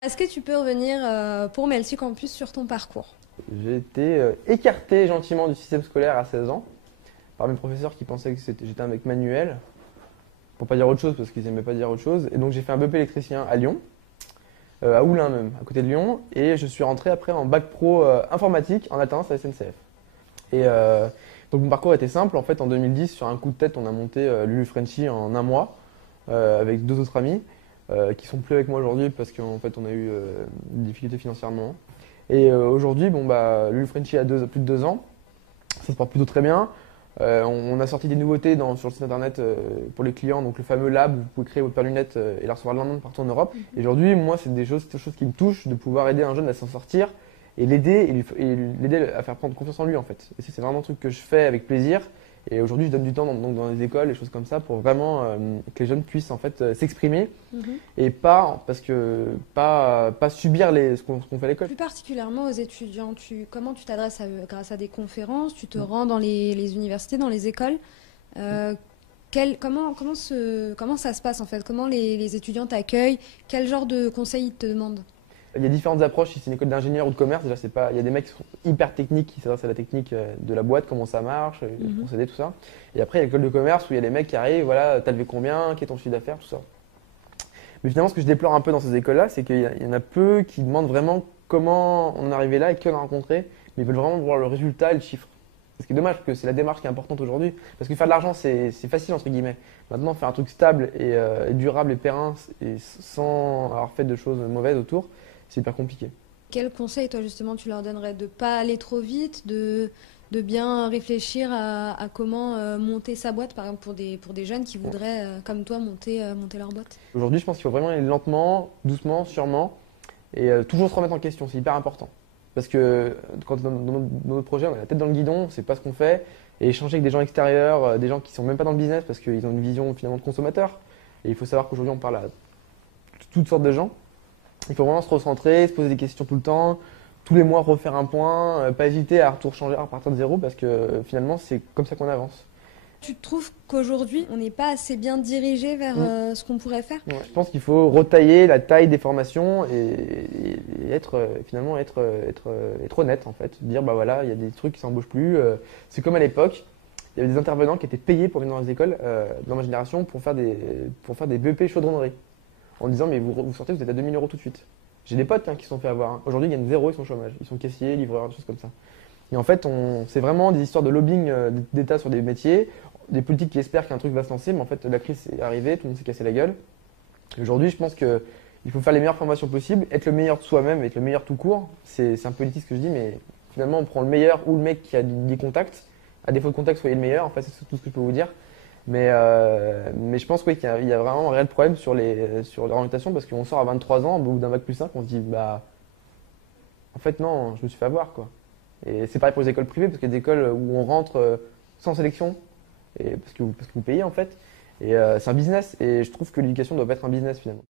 Est-ce que tu peux revenir pour Melty Campus sur ton parcours? J'ai été écarté gentiment du système scolaire à 16 ans par mes professeurs qui pensaient que j'étais un mec manuel, pour pas dire autre chose parce qu'ils aimaient pas dire autre chose. Et donc j'ai fait un BEP électricien à Lyon, à Oulin même, à côté de Lyon, et je suis rentré après en bac pro informatique en alternance à la SNCF. Et donc mon parcours était simple, en fait en 2010 sur un coup de tête on a monté Lulu Frenchy en un mois avec deux autres amis qui sont plus avec moi aujourd'hui parce qu'en fait on a eu des difficultés financièrement. Et aujourd'hui, bon, bah, Lulu Frenchy a plus de 2 ans, ça se porte plutôt très bien. On a sorti des nouveautés sur le site internet pour les clients, donc le fameux lab où vous pouvez créer votre paire lunettes et la recevoir le lendemain partout en Europe. Et aujourd'hui, moi, c'est des choses qui me touchent, de pouvoir aider un jeune à s'en sortir et l'aider à faire prendre confiance en lui en fait. Et c'est vraiment un truc que je fais avec plaisir. Et aujourd'hui, je donne du temps dans les écoles et choses comme ça pour vraiment que les jeunes puissent en fait s'exprimer et pas pas subir ce qu'on fait à l'école. Plus particulièrement aux étudiants, comment tu t'adresses à eux? Grâce à des conférences, tu te rends dans les universités, dans les écoles. Comment ça se passe en fait? Comment les étudiants t'accueillent? Quel genre de conseils ils te demandent? Il y a différentes approches. Si c'est une école d'ingénieur ou de commerce, déjà c'est pas. Il y a des mecs qui sont hyper techniques, qui s'adressent à la technique de la boîte, comment ça marche, les procédés, tout ça. Et après, il y a l'école de commerce où il y a des mecs qui arrivent, voilà, t'as levé combien, quel est ton chiffre d'affaires, tout ça. Mais finalement, ce que je déplore un peu dans ces écoles-là, c'est qu'il y en a peu qui demandent vraiment comment on est arrivé là et qui on a rencontré, mais ils veulent vraiment voir le résultat et le chiffre. C'est ce qui est dommage, parce que c'est la démarche qui est importante aujourd'hui. Parce que faire de l'argent, c'est facile, entre guillemets. Maintenant, faire un truc stable et durable et périn, et sans avoir fait de choses mauvaises autour, c'est hyper compliqué. Quel conseil, toi, justement, tu leur donnerais? De pas aller trop vite, de bien réfléchir à comment monter sa boîte, par exemple, pour des jeunes qui voudraient, comme toi, monter leur boîte? Aujourd'hui, je pense qu'il faut vraiment aller lentement, doucement, sûrement, et toujours se remettre en question, c'est hyper important. Parce que quand dans notre projet, on a la tête dans le guidon, on ne sait pas ce qu'on fait, et échanger avec des gens extérieurs, des gens qui sont même pas dans le business, parce qu'ils ont une vision finalement de consommateur. Et il faut savoir qu'aujourd'hui, on parle à toutes sortes de gens. Il faut vraiment se recentrer, se poser des questions tout le temps, tous les mois refaire un point, pas hésiter à tout changer à partir de zéro, parce que finalement, c'est comme ça qu'on avance. Tu trouves qu'aujourd'hui, on n'est pas assez bien dirigé vers ce qu'on pourrait faire? Ouais, je pense qu'il faut retailler la taille des formations et être finalement être honnête en fait. Dire bah voilà, il y a des trucs qui s'embauchent plus. C'est comme à l'époque, il y avait des intervenants qui étaient payés pour venir dans les écoles dans ma génération pour faire des BEP chaudronnerie. En disant mais vous sortez, vous êtes à 2000 € tout de suite. J'ai des potes qui se sont fait avoir. Hein. Aujourd'hui, ils gagnent zéro, ils sont au chômage. Ils sont caissiers, livreurs, des choses comme ça. Et en fait, c'est vraiment des histoires de lobbying d'État sur des métiers, des politiques qui espèrent qu'un truc va se lancer, mais en fait, la crise est arrivée, tout le monde s'est cassé la gueule. Et aujourd'hui, je pense qu'il faut faire les meilleures formations possibles, être le meilleur de soi-même, être le meilleur tout court. C'est un peu élitiste ce que je dis, mais finalement, on prend le meilleur ou le mec qui a des contacts. À défaut de contact, soyez le meilleur. En fait, c'est tout ce que je peux vous dire. Mais je pense oui, qu'il y a vraiment un réel problème sur l'orientation parce qu'on sort à 23 ans, au bout d'un bac plus 5, on se dit, bah, en fait, non, je me suis fait avoir, quoi. Et c'est pareil pour les écoles privées, parce qu'il y a des écoles où on rentre sans sélection, parce que vous payez en fait. Et c'est un business, et je trouve que l'éducation doit pas être un business finalement.